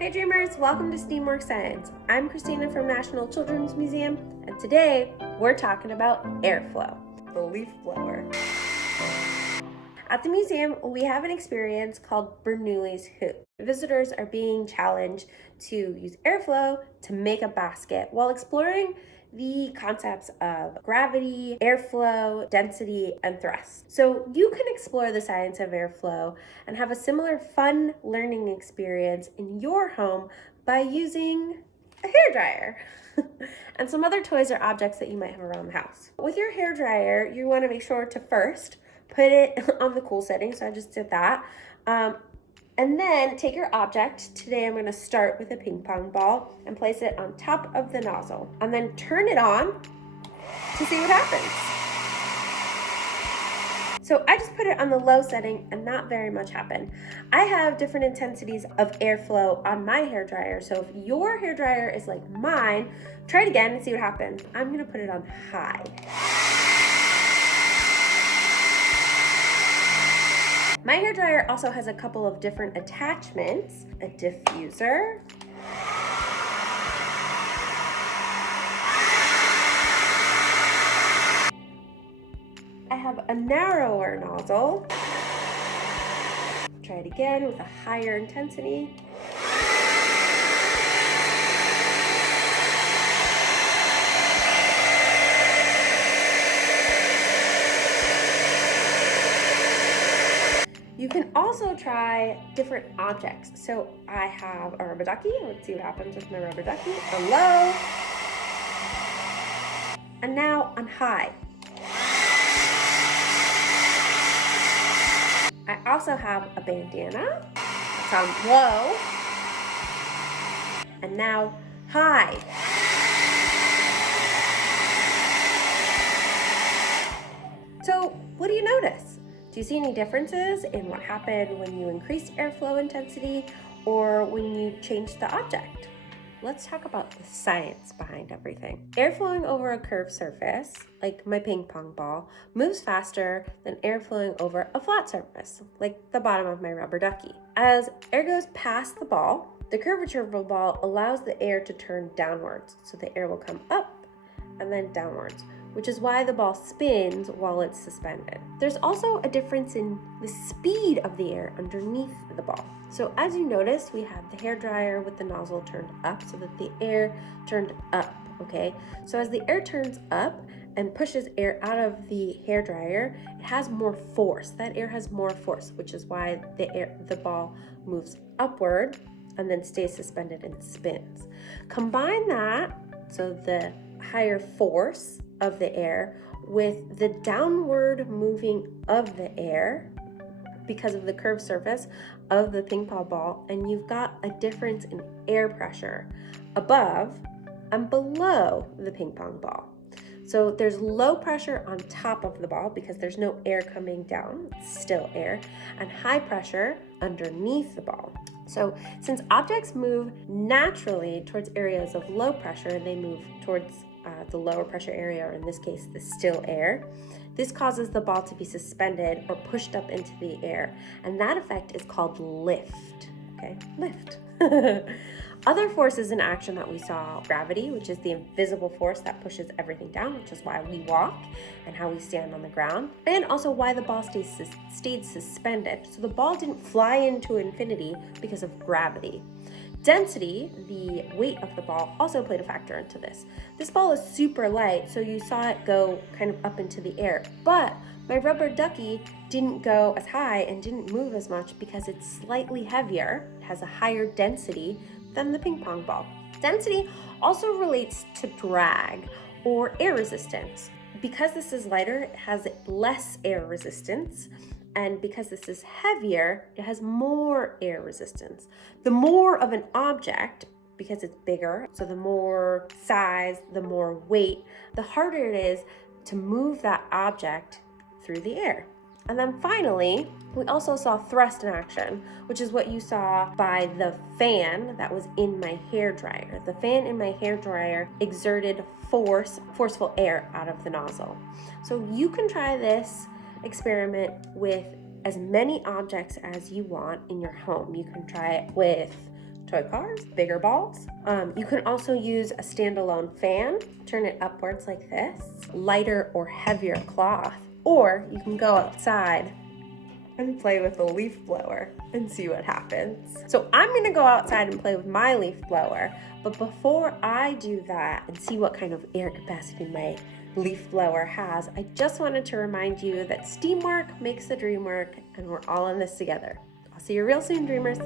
Hey Dreamers, welcome to STEAMwork Science. I'm Christina from National Children's Museum, and today we're talking about airflow, the leaf blower. At the museum, we have an experience called Bernoulli's Hoop. Visitors are being challenged to use airflow to make a basket while exploring the concepts of gravity, airflow, density, and thrust. So you can explore the science of airflow and have a similar fun learning experience in your home by using a hairdryer and some other toys or objects that you might have around the house. With your hairdryer, you want to make sure to first put it on the cool setting. So I just did that. And then take your object. Today I'm going to start with a ping pong ball and place it on top of the nozzle. And then turn it on to see what happens. So I just put it on the low setting and not very much happened. I have different intensities of airflow on my hairdryer. So if your hairdryer is like mine, try it again and see what happens. I'm going to put it on high. My hairdryer also has a couple of different attachments, a diffuser, I have a narrower nozzle. Try it again with a higher intensity. You can also try different objects. So I have a rubber ducky. Let's see what happens with my rubber ducky. On low. And now on high. I also have a bandana. It's on low. And now high. So what do you notice? Do you see any differences in what happened when you increased airflow intensity or when you changed the object? Let's talk about the science behind everything. Air flowing over a curved surface, like my ping pong ball, moves faster than air flowing over a flat surface, like the bottom of my rubber ducky. As air goes past the ball, the curvature of the ball allows the air to turn downwards, so the air will come up and then downwards, which is why the ball spins while it's suspended. There's also a difference in the speed of the air underneath the ball. So as you notice, we have the hairdryer with the nozzle turned up so that the air turned up, okay? So as the air turns up and pushes air out of the hairdryer, it has more force. That air has more force, which is why the ball moves upward and then stays suspended and spins. Combine that, so the higher force of the air with the downward moving of the air because of the curved surface of the ping pong ball, and you've got a difference in air pressure above and below the ping pong ball. So there's low pressure on top of the ball because there's no air coming down, it's still air, and high pressure underneath the ball. So since objects move naturally towards areas of low pressure, they move towards the lower pressure area, or in this case, the still air. This causes the ball to be suspended or pushed up into the air, and that effect is called lift, okay? Lift. Other forces in action that we saw, gravity, which is the invisible force that pushes everything down, which is why we walk and how we stand on the ground, and also why the ball stayed suspended. So the ball didn't fly into infinity because of gravity. Density, the weight of the ball, also played a factor into this. This ball is super light, so you saw it go kind of up into the air, but my rubber ducky didn't go as high and didn't move as much because it's slightly heavier, it has a higher density than the ping pong ball. Density also relates to drag or air resistance. Because this is lighter, it has less air resistance. And because this is heavier, it has more air resistance. The more of an object, because it's bigger, so the more size, the more weight, the harder it is to move that object through the air. And then finally, we also saw thrust in action, which is what you saw by the fan that was in my hairdryer. The fan in my hairdryer exerted forceful air out of the nozzle. So you can try this experiment with as many objects as you want in your home. You can try it with toy cars, bigger balls. You can also use a standalone fan, turn it upwards like this, lighter or heavier cloth, or you can go outside and play with a leaf blower and see what happens. So I'm gonna go outside and play with my leaf blower, but before I do that and see what kind of air capacity my leaf blower has, I just wanted to remind you that STEAMwork makes the dream work, and we're all in this together. I'll see you real soon, dreamers.